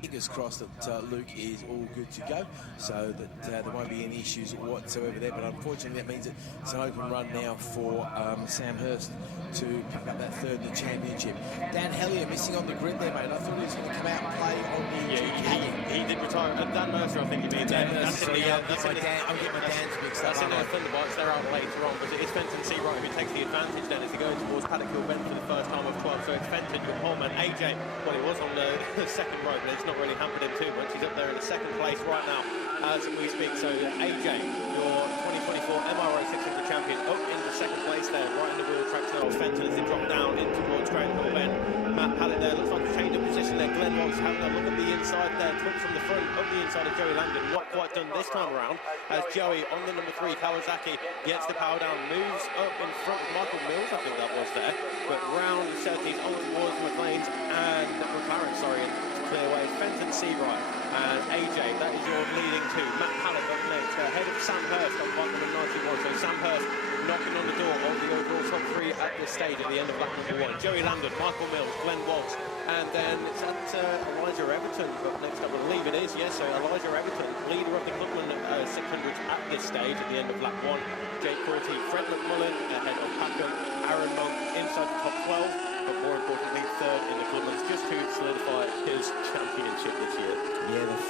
Fingers crossed that Luke is all good to go, so that there won't be any issues whatsoever there. But unfortunately, that means that it's an open run now for Sam Hurst to pick up that third in the championship. Dan Hellier missing on the grid there, mate. I thought he was going to come out and play on the he did retire. Dan Mercer, I think you mean. Dan Mercer, sorry, I'm getting my Dan's mixed up. That's in their Thunderbikes. They're out later on, but it is Fenton Seabright who takes the advantage then as they go towards Paddock Hill Bend for the first time of 12. So it's Fenton, your home, and AJ. Well, he was on the second row, but it's not really hampered him too much. He's up there in the second place right now as we speak. So AJ, your 2024 MRO600 champion, up into second place there, right in the wheel tracks now. Fenton as they drop down in towards Graham Hill Bend. Matt Hallett there, looks like a change of position there. Glenn Walsh having a look at the inside there, took from the front of the inside of Joey Landon. Not quite done this time around, as Joey on the number 3 Kawasaki gets the power down, moves up in front of Michael Mills, I think that was there, but round the 70s on towards McLean's and McLaren, sorry, and clear away Fenton Seabright and AJ. That is your leading two. Matt Hallett up next, ahead of Sam Hurst on bike number 91. So Sam Hurst knocking on the door of the overall top 3 at this stage at the end of lap number 1. Joey Landon, Michael Mills, Glenn Walsh, and then it's at Elijah Everton up next, I believe it is, yes. So Elijah Everton, leader of the Clubman 600s at this stage at the end of lap 1. Jake Corty, Fred McMullen ahead of Patrick, Aaron Monk inside the top 12. But more importantly, third in the Clubman's, just to solidify his championship this year. Yeah, the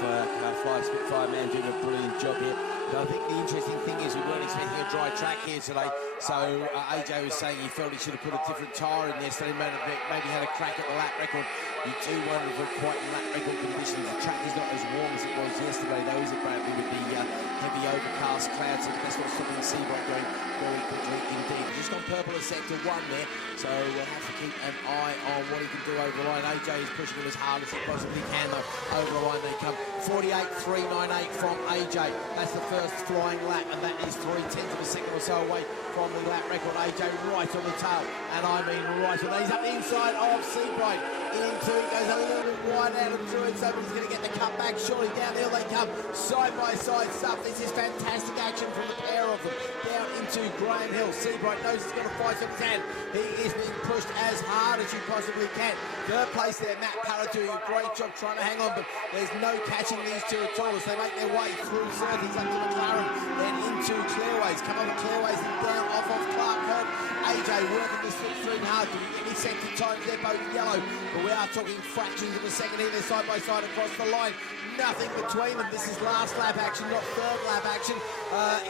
Fly Spitfire man doing a brilliant job here. But I think the interesting thing is we weren't expecting a dry track here today, so AJ was saying he felt he should have put a different tyre in yesterday, maybe had a crack at the lap record. You do wonder if we're quite in lap record conditions. The track is not as warm as it was yesterday, though, is it, Bradley, with the heavy overcast clouds? So that's what's stopping Seabright going very quickly indeed. Just gone purple at sector 1 there, so we'll have to keep an eye on what he can do over the line. AJ is pushing him as hard as he possibly can, though. Over the line they come. 48.398 from AJ. That's the first flying lap, and that is 3/10 of a second or so away from the lap record. AJ right on the tail, and I mean right on. He's up the inside of Seabright. Into it, goes a little bit wide out of Druid, so he's going to get the cut back. Surely down the hill they come, side by side stuff. This is fantastic action from the pair of them. Down into Graham Hill. Seabright knows he's going to fight on his hand. He is being pushed as hard as you possibly can. Third place there, Matt Parra doing a great job trying to hang on, but there's no catching these two at all as they make their way through Surtees up to McLaren, then into Clearways. Come over Clearways and down off of Clark Kirk. AJ working the slipstream hard. Do we get any second times? They're both yellow, but we are talking fractions of a second here. They're side by side across the line. Nothing between them. This is last lap action, not third lap action.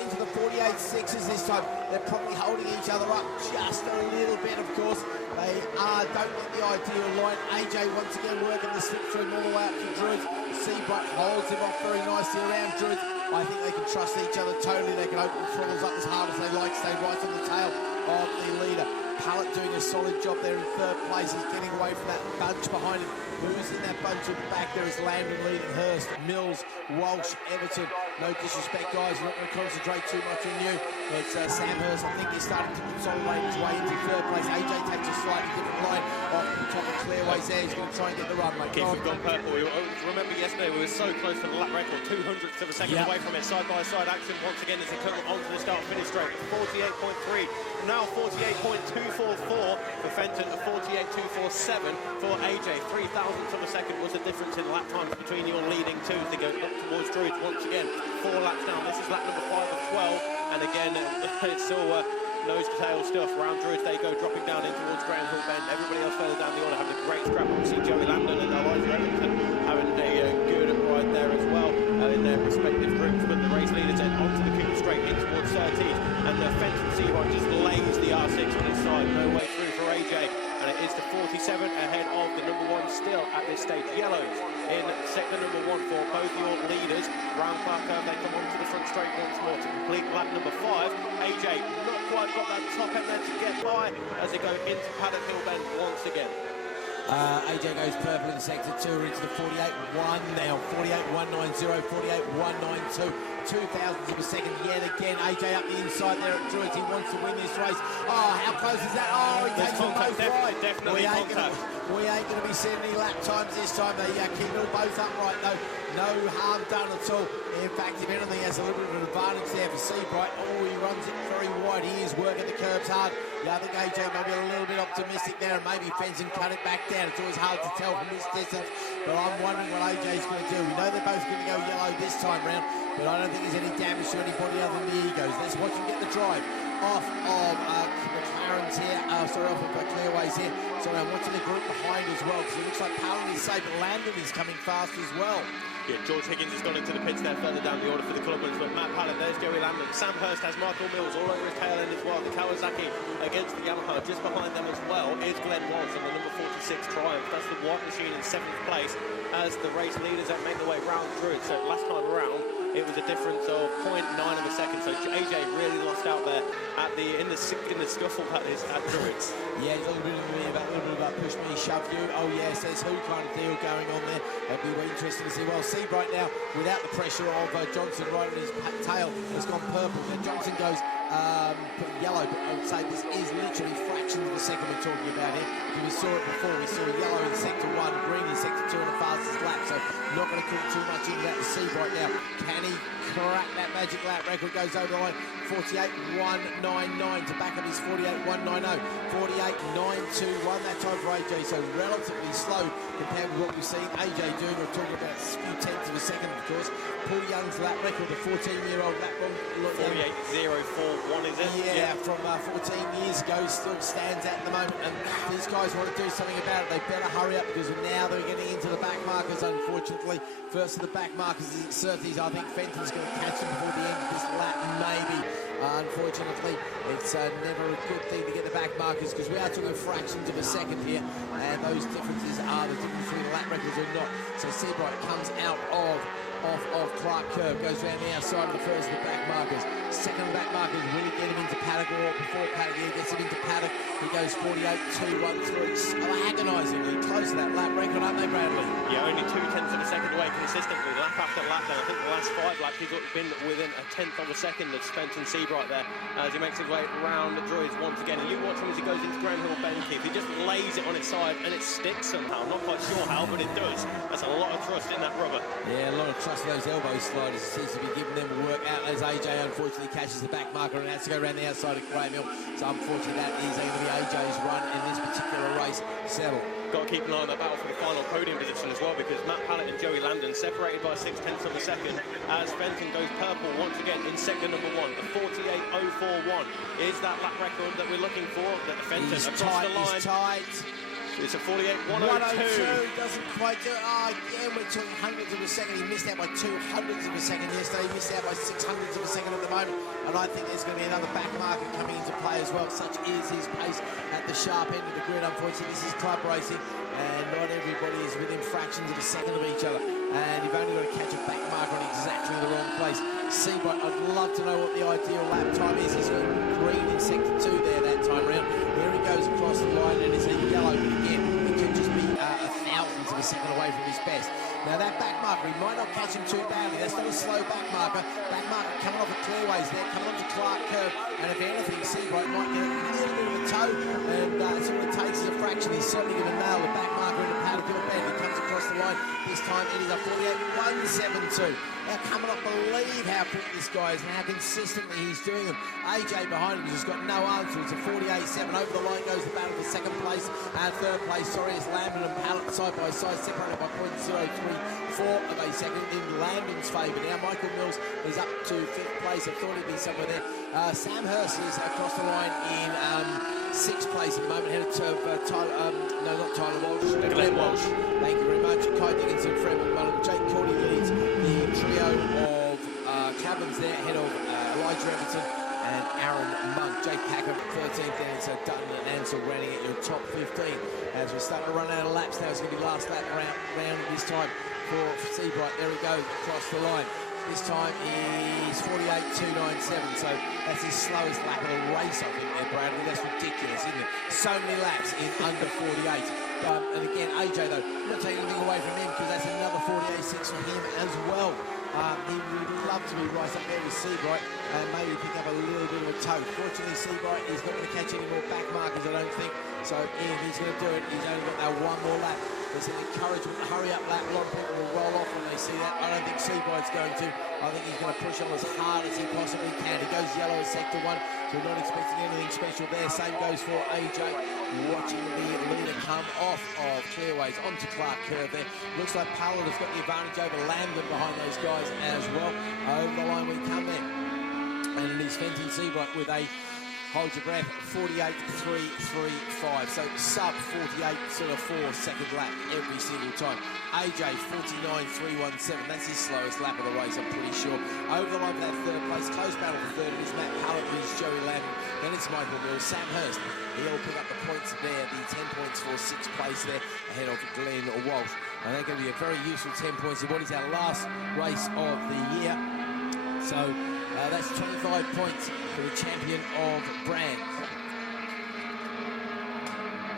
Into the 48.6s this time. They're probably holding each other up just a little bit, of course. They don't get the ideal line. AJ once again working the slipstream all the way up to Druids. Seabright holds him off very nicely around Druids. I think they can trust each other totally. They can open throttles up as hard as they like, stay right on the tail of the leader. Pallett doing a solid job there in third place. He's getting away from that bunch behind him. Who's in that bunch at the back? There is Landon leading Hurst, Mills, Walsh, Everton. No disrespect, guys. We're not going to concentrate too much on you. But Sam Hurst, I think, is starting to consolidate his way into third place. AJ takes a slightly different line off the top of Clearways there. He's going to try and get the run, mate. Keith, we've gone purple. Remember yesterday we were so close to the lap record, 200ths of a second away from it. Side-by-side action once again as they come onto the start-finish straight. 48.3, now 48.244 for Fenton, a 48.247 for AJ. 3,000ths of a second was the difference in lap times between your leading two as they go up towards Druids once again. 4 laps down. This is lap number 5 of 12, and again it's all nose to tail stuff. Round Druids they go, dropping down in towards Graham Hill Bend. Everybody else further down the order having a great scrap. Obviously Joey Landon and Elijah Everton having a good ride there as well in their respective groups. But the race leaders then onto the Cooper straight in towards Surtees, and the Fenton Seabright just lays the R6 on its side. No way through for AJ. And it is the 47 ahead of the number 1 still at this stage. Yellows in sector number 1 for both your leaders. Round Clark Kirk, they come onto the front straight once more to complete lap number 5. AJ not quite got that top end there to get by as they go into Paddock Hill Bend once again. AJ goes purple in sector 2, into the 48.1 now, 48.190, 48.192, 2,000ths of a second yet again. AJ up the inside there at Druids. He wants to win this race. Oh, how close is that? Oh, he takes them both right. Definitely contact. We ain't going to be seeing any lap times this time. They keep them both upright though. No harm done at all. In fact, if anything, has a little bit of an advantage there for Seabright. Oh, he runs it very wide. He is working the curbs hard. Yeah, I think AJ may be a little bit optimistic there, and maybe Fenton cut it back down. It's always hard to tell from this distance, but I'm wondering what AJ's going to do. We know they're both going to go yellow this time round, but I don't think there's any damage to anybody other than the egos. Let's watch him get the drive off of McLaren's here, off of Clearways here. Sorry, I'm watching the group behind as well, because it looks like Palin is safe, but Landon is coming fast as well. Yeah, George Higgins has gone into the pits there further down the order for the Clubmans, but Matt Pallet, there's Joey Landon. Sam Hurst has Michael Mills all over his tail end as well. The Kawasaki against the Yamaha. Just behind them as well is Glenn Walsh on the number 46 Triumph. That's the white machine in 7th place as the race leaders make their way round through it. So last time around, it was a difference of 0.9 of a second. So AJ really lost out there at in the scuffle at Druids. Yeah, a little bit about push me, shove you. Oh yeah, says who kind of deal going on there. It'll be interesting to see. Well, Seabright now, without the pressure of Johnson right on his tail, has gone purple. Then Johnson goes yellow, but I would say this is literally fractions of a second we're talking about here. We saw it before. We saw yellow in sector 1, green in sector 2 on the fastest lap. So not going to cook too much into that to Seabright now. Can he crack that magic lap record? Goes over the line. 48.199 to back up his 48.190. 48.921 that time for AJ. So relatively slow compared with what we've seen AJ doing. We're talking about a few tenths of a second, of course. Paul Young's lap record, the 14-year-old lap record. 48.041 is it? Yeah, from 14 years ago, still stands out at the moment. And these guys want to do something about it. They better hurry up because now they're getting into the back markers, unfortunately. First of the back markers is Surtees. I think Fenton's going to catch him before the end of this lap, maybe. Unfortunately, it's never a good thing to get the back markers because we are talking fractions of a second here, and those differences are the difference between lap records or not. So Seabright comes out off Clark Curve, goes around the outside of the first of the back markers. Second of the back markers, will he get him into paddock or before paddock? He gets him into paddock. He goes 48.213. So agonisingly close to that lap record, aren't they, Bradley? Yeah, only 0.2 of a second away consistently, lap after lap. Then I think the last 5 laps he's been within a 1/10 of a second of Fenton Seabright there as he makes his way round the Druids once again. And you watch him as he goes into Grand Hill Benkeith. He just lays it on its side and it sticks somehow. Not quite sure how, but it does. That's a lot of trust in that rubber. Yeah, a lot of trust in those elbow sliders. It seems to be giving them work out as AJ unfortunately catches the back marker and has to go around the outside of Graham Hill. So unfortunately that is going to be AJ's run in this particular race. Settle. Got to keep an eye on that battle for the final podium position as well, because Matt Pallet and Joey Landon separated by 0.6 of a second as Fenton goes purple once again in sector number 1. The 48.041 is that lap record that we're looking for. That Fenton across the line. He's tight. It's a 48.102. Doesn't quite do it. Oh, again, we're talking hundreds of a second. He missed out by 200ths of a second yesterday. He missed out by 600ths of a second at the moment. And I think there's going to be another back marker coming into play as well. Such is his pace at the sharp end of the grid. Unfortunately, this is club racing, and not everybody is within fractions of a second of each other. And you've only got to catch a back marker in exactly the wrong place. Seabright, I'd love to know what the ideal lap time is. He's got green in sector 2 there that time round. Here he goes across the line, and it's a yellow. But again, it could just be a thousandth of a second away from his best. Now that back marker, he might not catch him too badly. That's not a slow back marker. Back marker coming off at Clearways there, coming onto Clark Curve. And if anything, Seabright might get a little bit of a toe. And so what it takes is a fraction. He's certainly going to nail the back marker into Paddock Hill Bend. He comes across the line. This time it is a 48.172. Now, cannot believe how quick this guy is and how consistently he's doing them. AJ behind him has just got no answer. It's a 48.7. Over the line goes the battle for second place and third place. Sorry, it's Landon and Pallet side by side, separated by 0.034 of a second in Landon's favour. Now, Michael Mills is up to fifth place. I thought he'd be somewhere there. Sam Hurst is across the line in sixth place at the moment, ahead of Tyler Walsh. Glenn Walsh. Thank you very much. Kai Dickinson, Fred McMullen, Jake Cordy leads the trio of Clubmans there, ahead of Elijah Everton and Aaron Monk. Jake Packer 13th, and it's Dutton and Ansel running at your top 15. As we're starting to run out of laps now, it's going to be last lap round this time for Seabright. There he goes across the line. This time is 48.297, so that's his slowest lap of the race, I think, there, Bradley. That's ridiculous, isn't it? So many laps in under 48. And again, AJ, though, I'm not taking anything away from him because that's another 48.6 for him as well. He would love to be right up there with Seabright and maybe pick up a little bit of a toe. Fortunately, Seabright is not going to catch any more back markers, I don't think. So if he's going to do it, he's only got that one more lap. There's an encouragement, hurry up lap. A lot of people will roll off when they see that. I don't think Seabright's going to. I think he's going to push on as hard as he possibly can. He goes yellow in sector 1, So we're not expecting anything special there. Same goes for AJ. Watching the leader come off of Clearways onto Clark Curve there. Looks like Pallard has got the advantage over Lambden behind those guys as well. Over the line we come there. And it is Fenton Seabright with a, hold your breath, 48.335. So sub 48 sort of 4 second lap every single time. AJ 49.317. That's his slowest lap of the race, I'm pretty sure. Over the line for that third place. Close battle for third. It is Matt Pallett, it is Joey Lambden. Then it's Michael Mills. Sam Hurst, he'll pick up the points there. The 10 points for 6th place there ahead of Glenn Walsh. And they're going to be a very useful 10 points in what is our last race of the year. So that's 25 points for the champion of brand.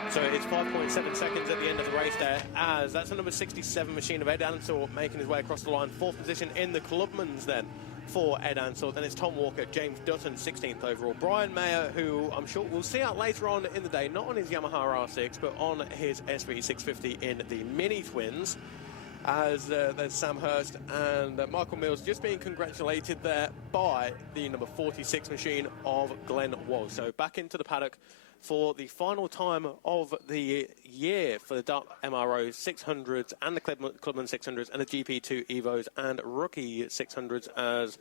So it's 5.7 seconds at the end of the race there, as that's the number 67 machine of Ed Ansell making his way across the line. 4th position in the Clubmans then for Ed Ansell. Then it's Tom Walker, James Dutton, 16th overall. Brian Mayer, who I'm sure we'll see out later on in the day, not on his Yamaha R6, but on his SV650 in the Mini Twins. As there's Sam Hurst and Michael Mills just being congratulated there by the number 46 machine of Glenn Walsh. So back into the paddock for the final time of the year for the Dart MRO600s and the Clubman 600s and the GP2 EVOs and rookie 600s, as